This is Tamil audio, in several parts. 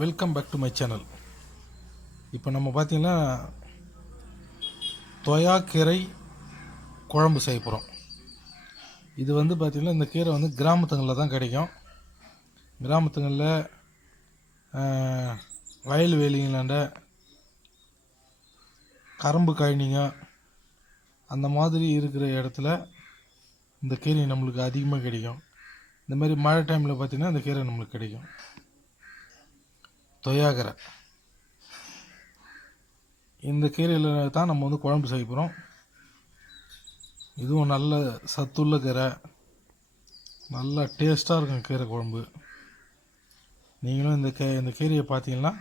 Welcome back to my channel. இப்போ நம்ம பார்த்திங்கன்னா தொயா கீரை குழம்பு செய்ய போகிறோம். இது வந்து பார்த்திங்கன்னா இந்த கீரை வந்து கிராமத்துங்களில் தான் கிடைக்கும். கிராமத்துங்களில் வயல் வேலிங்களாண்ட கரும்பு கழனிங்க அந்த மாதிரி இருக்கிற இடத்துல இந்த கீரை நம்மளுக்கு அதிகமாக கிடைக்கும். இந்த மாதிரி மழை டைமில் பார்த்திங்கன்னா இந்த கீரை நம்மளுக்கு கிடைக்கும். தொயாகரை இந்த கீரையில் தான் நம்ம வந்து குழம்பு செய்ய போகிறோம். இதுவும் நல்ல சத்துள்ள கீரை, நல்லா டேஸ்ட்டாக இருக்கும் கீரை குழம்பு. நீங்களும் இந்த கீரையை பார்த்தீங்கன்னா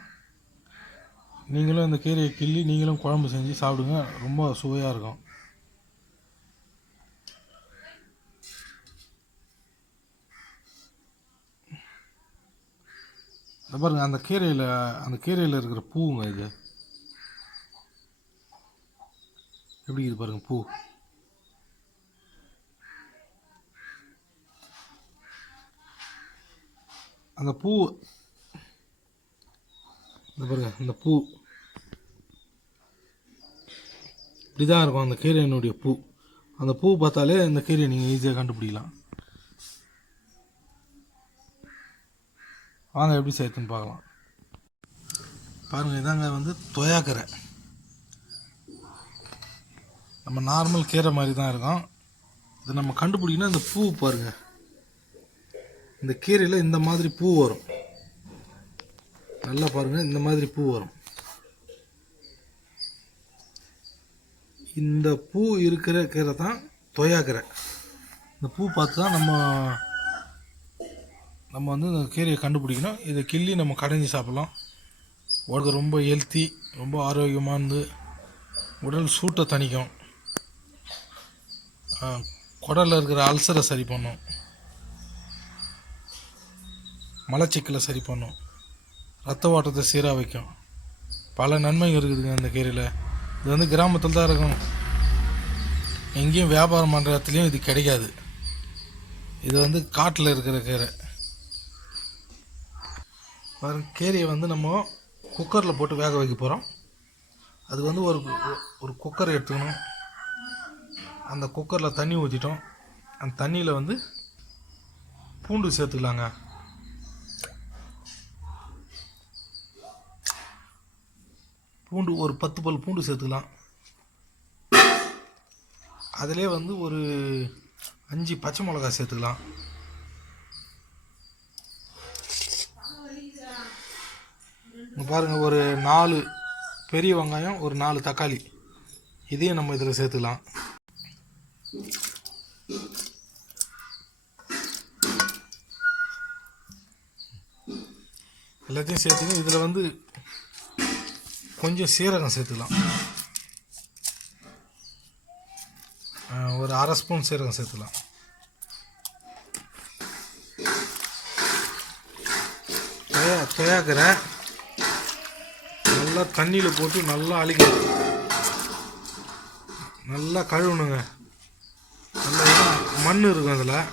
நீங்களும் இந்த கீரையை கிள்ளி நீங்களும் குழம்பு செஞ்சு சாப்பிடுங்க, ரொம்ப சுவையாக இருக்கும். பாருங்க, அந்த கீரையில் இருக்கிற பூவுங்க, இது எப்படி இது பாருங்க, பூ. அந்த பூ பாருங்க, அந்த பூ இப்படிதான் இருக்கும் அந்த கீரையினுடைய பூ. அந்த பூ பார்த்தாலே இந்த கீரையை நீங்கள் ஈஸியாக கண்டுபிடிக்கலாம். வாங்க எப்படி செய்யுதுன்னு பார்க்கலாம். பாருங்கள், இதாங்க வந்து தொயாக்கீரை. நம்ம நார்மல் கீரை மாதிரி தான் இருக்கும். இதை நம்ம கண்டுபிடிக்கணும். இந்த பூ பாருங்கள், இந்த கீரையில் இந்த மாதிரி பூ வரும். நல்லா பாருங்கள், இந்த மாதிரி பூ வரும். இந்த பூ இருக்கிற கீரை தான் தொயாக்கீரை. இந்த பூ பார்த்து தான் நம்ம வந்து இந்த கீரையை கண்டுபிடிக்கணும். இதை கிள்ளி நம்ம கடைஞ்சி சாப்பிட்லாம். உடம்புக்கு ரொம்ப ஹெல்த்தி, ரொம்ப ஆரோக்கியமானது. உடல் சூட்டை தணிக்கும், குடலில் இருக்கிற அல்சரை சரி பண்ணும், மலச்சிக்கலை சரி பண்ணும், ரத்த ஓட்டத்தை சீராக வைக்கும். பல நன்மைகள் இருக்குதுங்க இந்த கீரையில். இது வந்து கிராமத்தில் தான் இருக்கும். எங்கேயும் வியாபாரம் பண்ணுற இடத்துலையும் இது கிடைக்காது. இது வந்து காட்டில் இருக்கிற கீரை. பாருங்க, கீரையை வந்து நம்ம குக்கரில் போட்டு வேக வைக்க போகிறோம். அது வந்து ஒரு குக்கரை எடுத்துக்கணும். அந்த குக்கரில் தண்ணி ஊற்றிட்டோம். அந்த தண்ணியில் வந்து பூண்டு சேர்த்துக்கலாங்க. பூண்டு ஒரு 10 பல் பூண்டு சேர்த்துக்கலாம். அதிலே வந்து ஒரு 5 பச்சை மிளகாய் சேர்த்துக்கலாம். பாருங்கள், ஒரு 4 பெரிய வெங்காயம், ஒரு 4 தக்காளி, இதையும் நம்ம இதில் சேர்த்துக்கலாம். எல்லாத்தையும் சேர்த்துங்க. இதில் வந்து கொஞ்சம் சீரகம் சேர்த்துக்கலாம். ஒரு 1/2 ஸ்பூன் சீரகம் சேர்த்துக்கலாம். தொயாக்கீரை நல்லா தண்ணியில் போட்டு நல்லா அழிக்கணும், நல்லா கழுவணுங்க. நல்லா மண் இருக்கும் அதில்,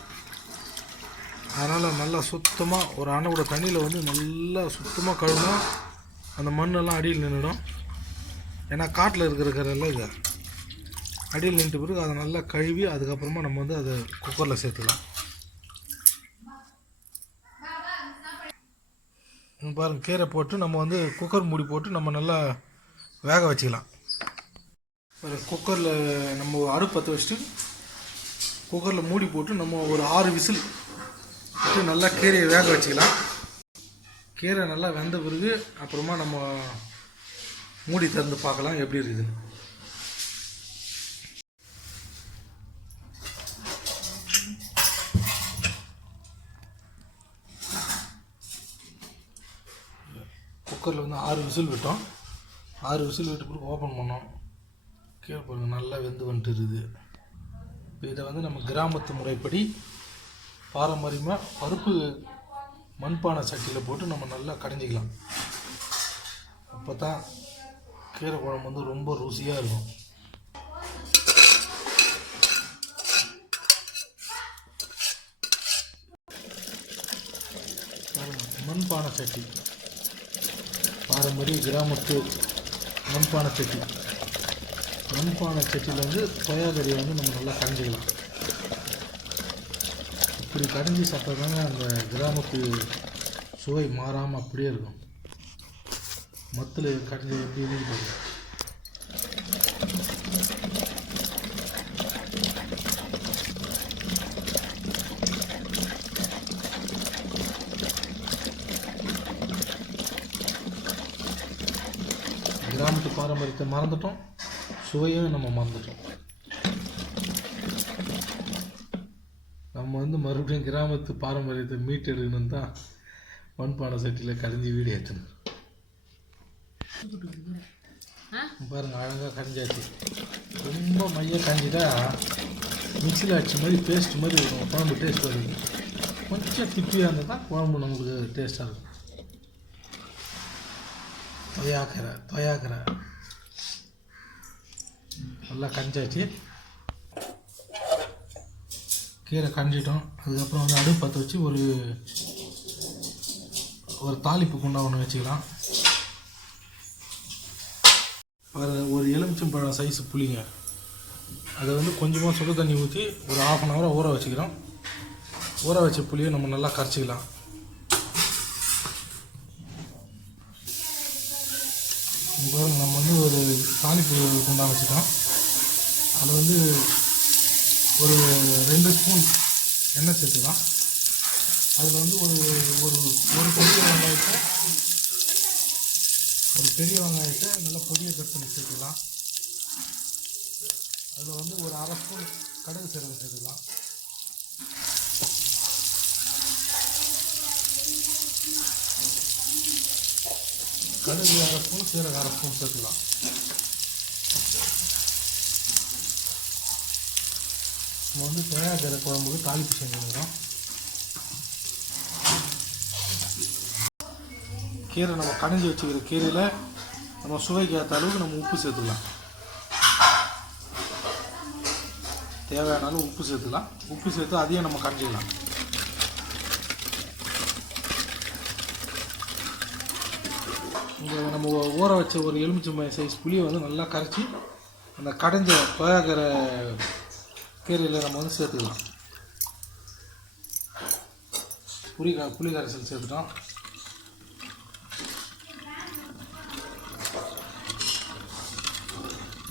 அதனால் நல்லா சுத்தமாக ஒரு அணை கூட தண்ணியில் வந்து நல்லா சுத்தமாக கழுவணும். அந்த மண்ணெல்லாம் அடியில் நின்றுடும். ஏன்னா காட்டில் இருக்கிற கரையெல்லாம் இது அடியில் நின்று பிறகு அதை நல்லா கழுவி அதுக்கப்புறமா நம்ம வந்து அதை குக்கரில் சேர்த்துக்கலாம். பாருங்கள், கீரை போட்டு நம்ம வந்து குக்கர் மூடி போட்டு நம்ம நல்லா வேக வச்சுக்கலாம். குக்கரில் நம்ம அடுப்பு பற்ற வச்சுட்டு குக்கரில் மூடி போட்டு நம்ம ஒரு 6 விசில் விட்டு நல்லா கீரையை வேக வச்சுக்கலாம். கீரை நல்லா வெந்த பிறகு அப்புறமா நம்ம மூடி திறந்து பார்க்கலாம் எப்படி இருக்குதுன்னு. குக்கரில் வந்து 6 விசில் விட்டோம். 6 விசில் விட்டு பிறகு ஓப்பன் பண்ணோம். கீரை பாருங்கள், நல்லா வெந்து வந்துட்டு இருக்குது. இப்போ இதை வந்து நம்ம கிராமத்து முறைப்படி பாரம்பரியமாக பருப்பு மண்பானை சட்டியில் போட்டு நம்ம நல்லா கடைஞ்சிக்கலாம். அப்போ தான் கீரை குழம்பு வந்து ரொம்ப ருசியாக இருக்கும். மண்பானை சட்டி பாரம்பரிய கிராமத்து மண்பானை சட்டி. மண்பானை சட்டியில் வந்து கொய்யாக்கறியை வந்து நம்ம நல்லா கரைஞ்சிக்கலாம். இப்படி கரைஞ்சி சாப்பிட்டாதாங்க அந்த கிராமத்து சுவை மாறாமல் அப்படியே இருக்கும். மத்தில் கரைஞ்சி எப்படி இருக்குது. கிராமத்து பாரம்பரியத்தை மறந்துட்டோம், சுவையும் நம்ம மறந்துட்டோம். நம்ம வந்து மறுபடியும் கிராமத்து பாரம்பரியத்தை மீட்டெடுக்கணும் தான் மண்பானை சட்டியில் கரைஞ்சி வீடு ஏற்றணும். பாருங்க, அழகாக கரைஞ்சாச்சு. ரொம்ப மையாக கரைஞ்சிட்டா மிக்சியில் அடிச்ச மாதிரி பேஸ்ட் மாதிரி இருக்கும், குழம்பு டேஸ்ட் வருது. கொஞ்சம் திப்பியாக இருந்தால் தான் குழம்பு நமக்கு டேஸ்ட்டாக இருக்கும். தொயாக்கரை நல்லா கஞ்சாச்சு. கீரை கஞ்சிட்டோம். அதுக்கப்புறம் வந்து அடுப்பு பற்ற வச்சு ஒரு தாளிப்பு குண்டா ஒன்று வச்சுக்கலாம். ஒரு எலுமிச்சம்பழம் சைஸு புளிங்க, அதை வந்து கொஞ்சமாக சுடு தண்ணி ஊற்றி ஒரு 1/2 hour ஊற வச்சுக்கிறோம். ஊற வச்ச புளியை நம்ம நல்லா கரைச்சிக்கலாம். நம்ம வந்து ஒரு தாளிப்பு குண்டா வச்சுட்டோம். அதில் வந்து ஒரு 2 ஸ்பூன் எண்ணெய் சேர்த்துக்கலாம். அதில் வந்து ஒரு பெரிய வெங்காயத்தை நல்லா பொடியை கட் பண்ணி சேர்த்துக்கலாம். அதில் வந்து ஒரு 1/2 ஸ்பூன் கடுகு சீரகம் சேர்த்துக்கலாம். கடுகு 1/2 ஸ்பூன், சீரகம் 1/2 ஸ்பூன் சேர்த்துக்கலாம். நம்ம வந்து கொய்யாக்கரை குழம்புக்கு தாளிப்பு செஞ்சுக்கிறோம். கீரை நம்ம கடைஞ்சி வச்சுக்கிற கீரையில் நம்ம சுவைக்கு ஏற்ற அளவுக்கு நம்ம உப்பு சேர்த்துக்கலாம். தேவையான அளவு உப்பு சேர்த்துக்கலாம். உப்பு சேர்த்து அதையும் நம்ம கரைஞ்சிக்கலாம். இங்கே நம்ம ஊற வச்ச ஒரு எலுமிச்சம்பழம் சைஸ் புளியை வந்து நல்லா கரைச்சி அந்த கடைஞ்ச கொய்யாக்கரை கீரையில் நம்ம வந்து சேர்த்துக்கலாம். புளி கரைசல் சேர்த்துட்டோம்.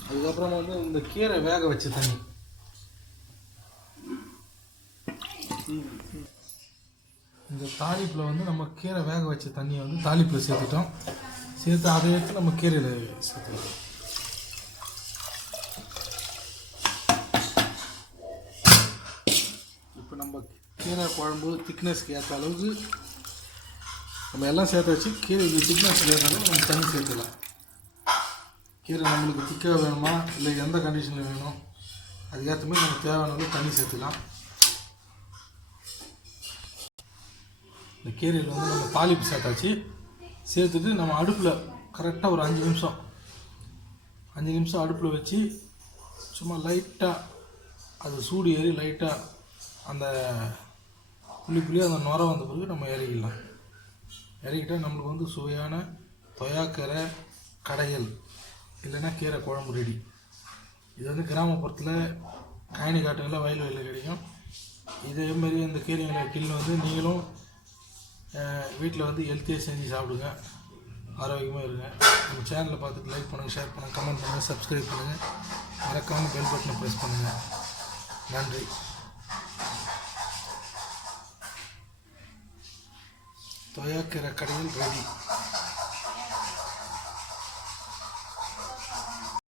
அதுக்கப்புறம் வந்து இந்த கீரை வேக வச்ச தண்ணி, இந்த தாளிப்பில் வந்து நம்ம கீரை வேக வச்ச தண்ணியை வந்து தாளிப்பில் சேர்த்துட்டோம். சேர்த்து அதை எடுத்து நம்ம கீரையில் சேர்த்துக்கலாம். இப்போ நம்ம கீரை குழம்பு திக்னஸ்க்கு ஏற்ற அளவுக்கு நம்ம எல்லாம் சேர்த்து வச்சு கீரைக்கு திக்னஸ்க்கு ஏற்ற அளவுக்கு நம்ம தண்ணி சேர்த்துக்கலாம். கீரை நம்மளுக்கு திக்காக வேணுமா இல்லை எந்த கண்டிஷனில் வேணும் அதுக்கேற்ற மாதிரி நம்ம தேவையான அளவுக்கு தண்ணி சேர்த்துக்கலாம். இந்த கீரையில் வந்து நம்ம தாளிப்பு சேர்த்தாச்சு. சேர்த்துட்டு நம்ம அடுப்பில் கரெக்டாக ஒரு 5 நிமிஷம் அடுப்பில் வச்சு சும்மா லைட்டாக அது சூடு ஏறி லைட்டாக அந்த புளி அந்த நுர வந்த பிறகு நம்ம இறக்கிடலாம். இறக்கிட்டால் நம்மளுக்கு வந்து சுவையான கொய்யாக்கரை கடையல் இல்லைன்னா கீரை குழம்பு ரெடி. இது வந்து கிராமப்புறத்தில் காய்கனி காட்டுங்களில் வயல்வெளியில் கிடைக்கும். இதேமாரி இந்த கீரைங்களை கிள்ளு வந்து நீங்களும் வீட்டில் வந்து ஹெல்த்தியாக செஞ்சு சாப்பிடுங்க, ஆரோக்கியமாக இருங்க. நம்ம சேனலை பார்த்துட்டு லைக் பண்ணுங்கள், ஷேர் பண்ணுங்கள், கமெண்ட் பண்ணுங்கள், சப்ஸ்கிரைப் பண்ணுங்கள், மறக்காமல் பெல் பட்டனை ப்ரெஸ் பண்ணுங்கள். நன்றி. கொய்யாக்கரை கடையில் ரெடி.